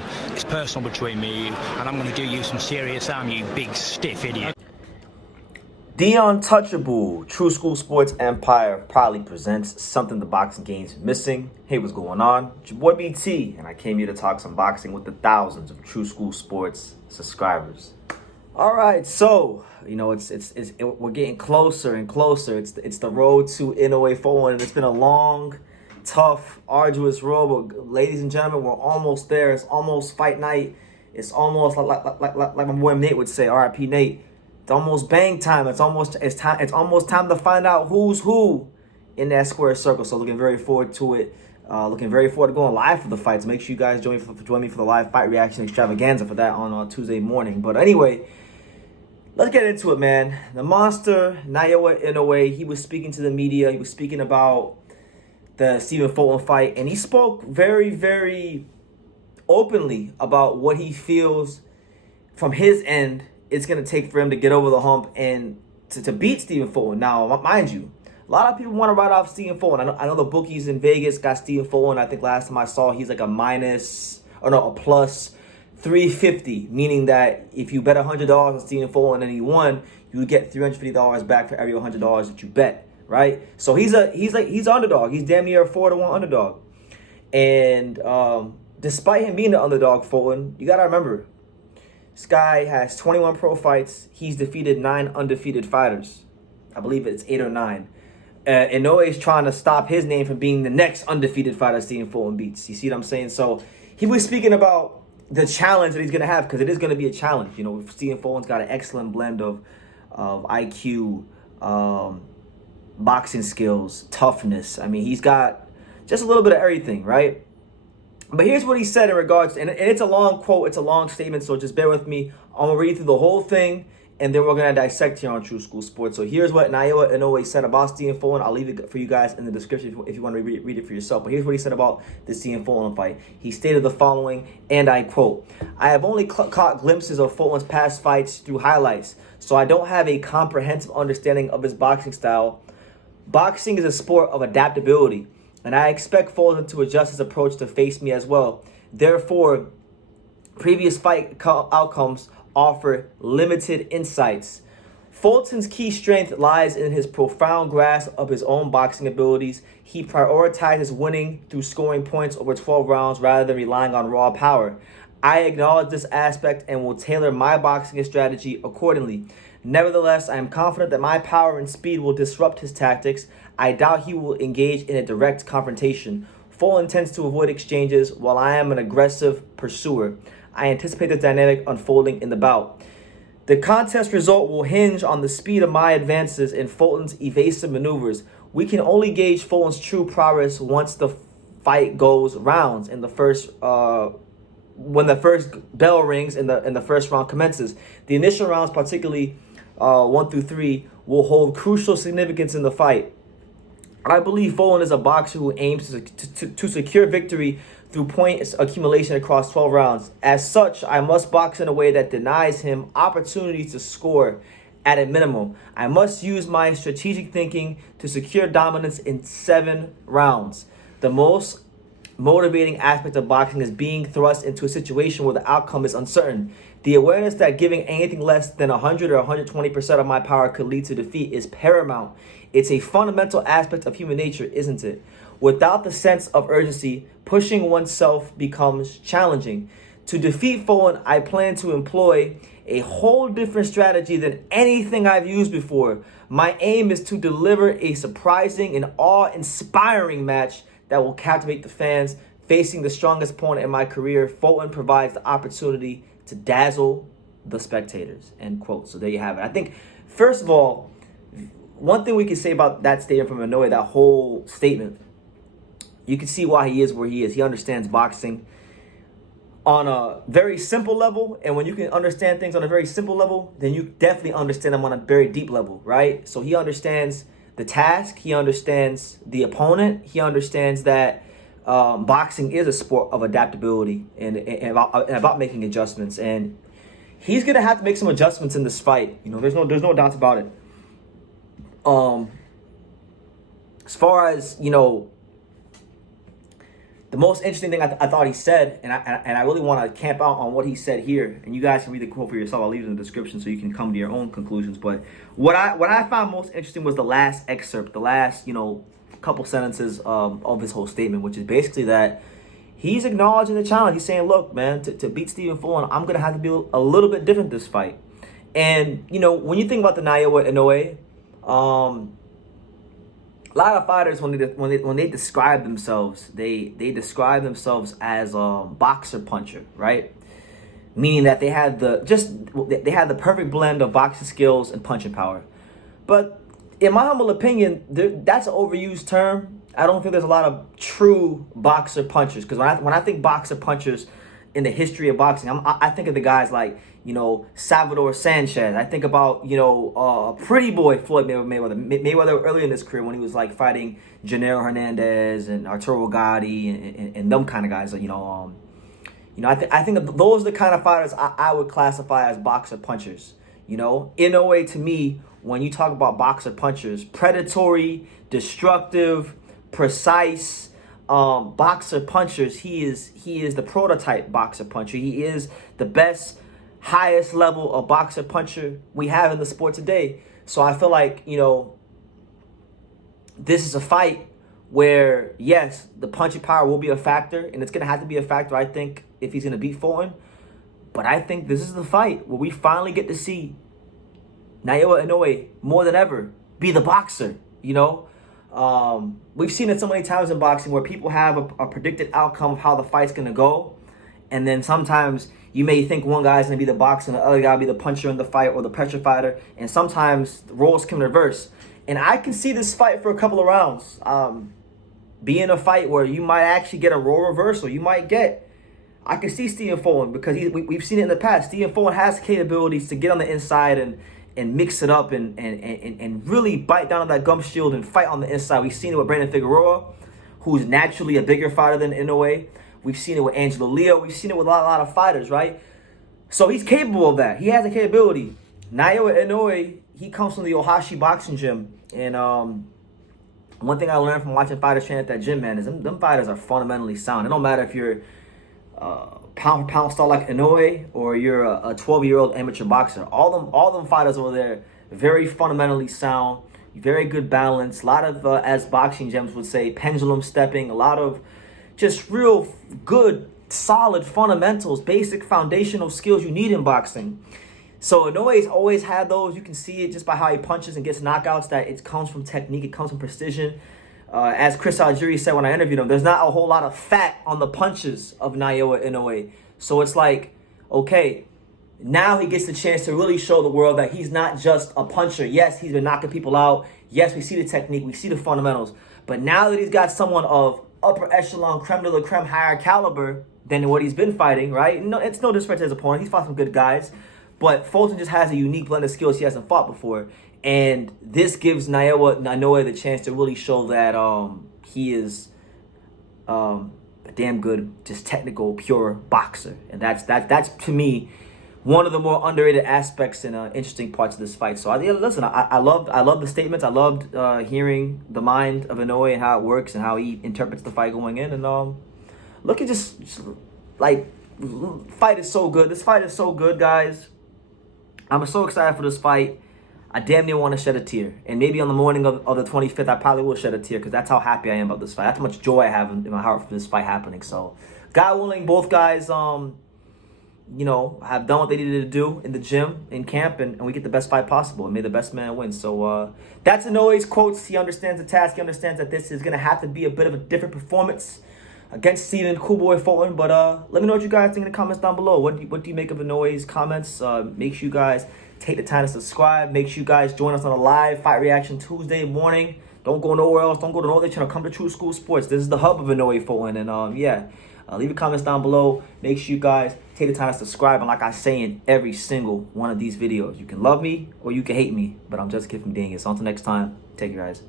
personal. It's personal between me and you, and I'm going to do you some serious harm, you big stiff idiot. The Untouchable True School Sports Empire proudly presents something the boxing game's missing. Hey, what's going on? It's your boy BT, and I came here to talk some boxing with the thousands of True School Sports subscribers. All right, so we're getting closer and closer. It's the road to Inoue 4-1, and it's been a long, tough, arduous road. But ladies and gentlemen, we're almost there. It's almost fight night. It's almost like my boy Nate would say, R.I.P. Nate. It's almost bang time. It's almost time to find out who's who in that square circle. So looking very forward to it. Looking very forward to going live for the fights. Make sure you guys join me for the live fight reaction extravaganza for that on Tuesday morning. But anyway, let's get into it, man. The monster, Naoya Inoue, he was speaking to the media. He was speaking about the Stephen Fulton fight. And he spoke very, very openly about what he feels from his end it's going to take for him to get over the hump and to beat Stephen Fulton. Now, mind you, a lot of people want to write off Stephen Fulton. I know the bookies in Vegas got Stephen Fulton. I think last time I saw he's like a plus 350, meaning that if you bet $100 on Stephen Fulton and he won, you would get $350 back for every $100 that you bet, right? So he's an underdog. He's damn near a 4-1 underdog. And despite him being the underdog, Fulton, you got to remember, this guy has 21 pro fights. He's defeated 9 undefeated fighters. I believe it's 8 or 9. Inoue is trying to stop his name from being the next undefeated fighter Stephen Fulton beats. You see what I'm saying? So he was speaking about the challenge that he's going to have, because it is going to be a challenge. You know, Stephen Fulton's got an excellent blend of IQ, boxing skills, toughness. I mean, he's got just a little bit of everything, right? But here's what he said in regards, and it's a long quote, it's a long statement, so just bear with me. I'm going to read through the whole thing, and then we're going to dissect here on True School Sports. So here's what Naoya Inoue said about Stephen Fulton. I'll leave it for you guys in the description if you want to read it for yourself. But here's what he said about the Stephen Fulton fight. He stated the following, and I quote, "I have only caught glimpses of Fulton's past fights through highlights, so I don't have a comprehensive understanding of his boxing style. Boxing is a sport of adaptability, and I expect Fulton to adjust his approach to face me as well. Therefore, previous fight outcomes offer limited insights. Fulton's key strength lies in his profound grasp of his own boxing abilities. He prioritizes winning through scoring points over 12 rounds rather than relying on raw power. I acknowledge this aspect and will tailor my boxing strategy accordingly. Nevertheless, I am confident that my power and speed will disrupt his tactics. I doubt he will engage in a direct confrontation. Fulton tends to avoid exchanges, while I am an aggressive pursuer. I anticipate the dynamic unfolding in the bout. The contest result will hinge on the speed of my advances and Fulton's evasive maneuvers. We can only gauge Fulton's true prowess once the fight goes rounds in the first when the first bell rings and the first round commences. The initial rounds, particularly 1 through 3, will hold crucial significance in the fight. I believe Fulton is a boxer who aims to secure victory through point accumulation across 12 rounds. As such, I must box in a way that denies him opportunities to score at a minimum. I must use my strategic thinking to secure dominance in 7 rounds. The most motivating aspect of boxing is being thrust into a situation where the outcome is uncertain. The awareness that giving anything less than 100 or 120% of my power could lead to defeat is paramount. It's a fundamental aspect of human nature, isn't it? Without the sense of urgency, pushing oneself becomes challenging. To defeat Fulton, I plan to employ a whole different strategy than anything I've used before. My aim is to deliver a surprising and awe-inspiring match that will captivate the fans. Facing the strongest opponent in my career, Fulton provides the opportunity to dazzle the spectators." End quote. So there you have it. I think, first of all, one thing we can say about that statement from Inoue, that whole statement, you can see why he is where he is. He understands boxing on a very simple level, and when you can understand things on a very simple level, then you definitely understand them on a very deep level, right? So he understands the task, he understands the opponent, he understands that boxing is a sport of adaptability and about making adjustments, and he's gonna have to make some adjustments in this fight. You know, there's no doubts about it. As far as, you know, the most interesting thing I thought he said, and I really want to camp out on what he said here, and you guys can read the quote for yourself. I'll leave it in the description so you can come to your own conclusions. But what I found most interesting was the last excerpt, the last, couple sentences of his whole statement, which is basically that he's acknowledging the challenge. He's saying, look, man, to beat Stephen Fulton, I'm going to have to be a little bit different this fight. And, when you think about the Naoya Inoue, a lot of fighters, when they describe themselves, they describe themselves as a boxer puncher, right? Meaning that they had the perfect blend of boxing skills and punching power. But in my humble opinion, that's an overused term. I don't think there's a lot of true boxer punchers, because when I think boxer punchers in the history of boxing, I think of the guys like, Salvador Sanchez. I think about, pretty boy Floyd Mayweather early in his career when he was like fighting Janero Hernandez and Arturo Gatti and them kind of guys. I think those are the kind of fighters I would classify as boxer punchers. Inoue, to me, when you talk about boxer punchers, predatory, destructive, precise boxer punchers, he is the prototype boxer puncher. He is the best, highest level of boxer puncher we have in the sport today. So I feel like, this is a fight where, yes, the punching power will be a factor, and it's going to have to be a factor, I think, if he's going to beat Fulton. But I think this is the fight where we finally get to see Naoya Inoue, more than ever, be the boxer, We've seen it so many times in boxing where people have a predicted outcome of how the fight's going to go. And then sometimes you may think one guy's going to be the boxer and the other guy will be the puncher in the fight or the pressure fighter. And sometimes the roles can reverse. And I can see this fight for a couple of rounds being a fight where you might actually get a role reversal. I can see Stephen Fulton, because we've seen it in the past. Stephen Fulton has capabilities to get on the inside and mix it up and really bite down on that gum shield and fight on the inside. We've seen it with Brandon Figueroa, who's naturally a bigger fighter than Inoue. We've seen it with Angelo Leo. We've seen it with a lot of fighters, right? So he's capable of that. He has the capability. Naoya Inoue, he comes from the Ohashi boxing gym. And one thing I learned from watching fighters train at that gym, man, is them fighters are fundamentally sound. It don't matter if you're pound for pound star like Inoue or you're a 12-year-old amateur boxer. All them fighters over there, very fundamentally sound, very good balance. A lot of, as boxing gems would say, pendulum stepping. A lot of just real good, solid fundamentals, basic foundational skills you need in boxing. So Inoue's always had those. You can see it just by how he punches and gets knockouts, that it comes from technique, it comes from precision. As Chris Algieri said when I interviewed him, there's not a whole lot of fat on the punches of Naoya Inoue. So it's like, okay, now he gets the chance to really show the world that he's not just a puncher. Yes, he's been knocking people out. Yes, we see the technique, we see the fundamentals. But now that he's got someone of upper echelon, creme de la creme, higher caliber than what he's been fighting, right? No, it's no disrespect to his opponent. He's fought some good guys. But Fulton just has a unique blend of skills he hasn't fought before. And this gives Naoya the chance to really show that he is a damn good, just technical, pure boxer. And that's to me one of the more underrated aspects and interesting parts of this fight. So I loved the statements. I loved hearing the mind of Inoue and how it works and how he interprets the fight going in. And look at just like, fight is so good. This fight is so good, guys. I'm so excited for this fight. I damn near want to shed a tear. And maybe on the morning of the 25th, I probably will shed a tear, because that's how happy I am about this fight. That's how much joy I have in my heart for this fight happening. So, God willing, both guys, have done what they needed to do in the gym, in camp, and we get the best fight possible. And may the best man win. So, that's Inoue's quotes. He understands the task. He understands that this is going to have to be a bit of a different performance against Stephen Coolboy Fulton. But let me know what you guys think in the comments down below. What do you make of Inoue's comments? Make sure you guys take the time to subscribe. Make sure you guys join us on a live Fight Reaction Tuesday morning. Don't go nowhere else. Don't go to no other channel. Come to True School Sports. This is the hub of Inoue Fulton. And leave your comments down below. Make sure you guys take the time to subscribe. And like I say in every single one of these videos, you can love me or you can hate me, but I'm just kidding, dang it. So until next time, take care, guys.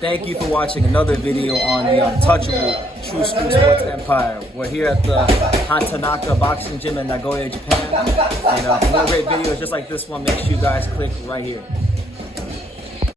Thank you for watching another video on the untouchable True School Sports Empire. We're here at the Hatanaka Boxing Gym in Nagoya, Japan. And for more great videos just like this one, make sure you guys click right here.